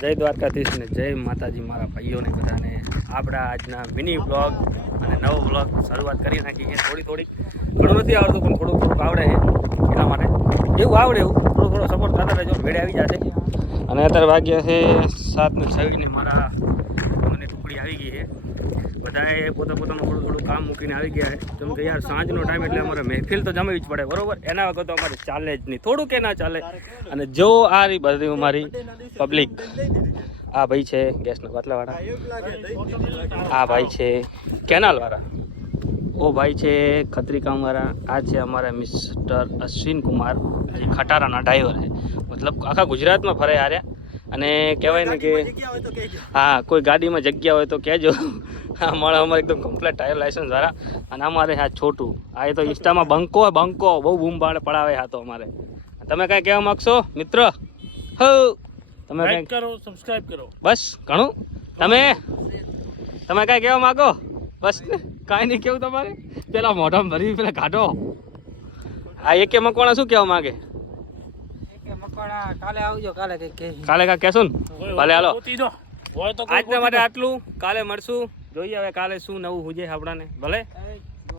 જય દ્વારકાધીશ ને જય માતાજી મારા ભાઈઓને બધાને આપણા આજના મિની બ્લોગ અને નવો બ્લોગ શરૂઆત કરી નાખી છે. થોડી ઘણું નથી આવડતું પણ થોડુંક આવડે છે. એટલા માટે એવું આવડે એવું થોડો સપોર્ટ કરતા રહેજો, ભેડે આવી જશે. અને અત્યારે વાગ્યા છે 7:06 ને મારા મને ટુકડી આવી ગઈ છે. બધાએ પોતાનું થોડું કામ મૂકીને આવી ગયા છે. કેમ કે યાર સાંજનો ટાઈમ એટલે અમારે મહેફિલ તો જમાવી જ પડે, બરોબર? એના વગર તો અમારે ચાલે જ નહીં, થોડું કે ના ચાલે. અને જો આ રહી બધી અમારી પબ્લિક, આ ભાઈ છે ગેસના બાટલાવાળા, આ ભાઈ છે કેનાલવાળા, ઓ ભાઈ છે ખત્રી કામવાળા, આ છે અમારા મિસ્ટર અશ્વિન કુમાર, જે ખટારાના ડ્રાઈવર છે. મતલબ આખા ગુજરાતમાં ફરે હાર્યા. અને કહેવાય ને કે હા, કોઈ ગાડીમાં જગ્યા હોય તો કહેજો. હા, મળે અમારે એકદમ કમ્પ્લીટ ટાયર લાઇસન્સ વાળા. અને અમારે હા છોટું, આ એ તો ઇન્સ્ટામાં બંકો બહુ બૂમ પડાવે. હા તો અમારે તમે કાંઈ કહેવા માગશો મિત્ર? હો તમે લાઈક કરો, સબસ્ક્રાઇબ કરો, બસ ઘણું. તમે કાંઈ કહેવા માગો? બસ કાંઈ નહીં કેવું તમારે. પેલા મોઢામાં ભરી પેલા કાઢો. આ એકે મકવાણા શું કહેવા માગે? કાલે આવજો, કાલે કાંઈ કહેશું ને? ભલે હાલો, હોય તો આજના માટે આટલું. કાલે મળશું, જોઈએ હવે કાલે શું નવું હુજે આપણાને. ભલે.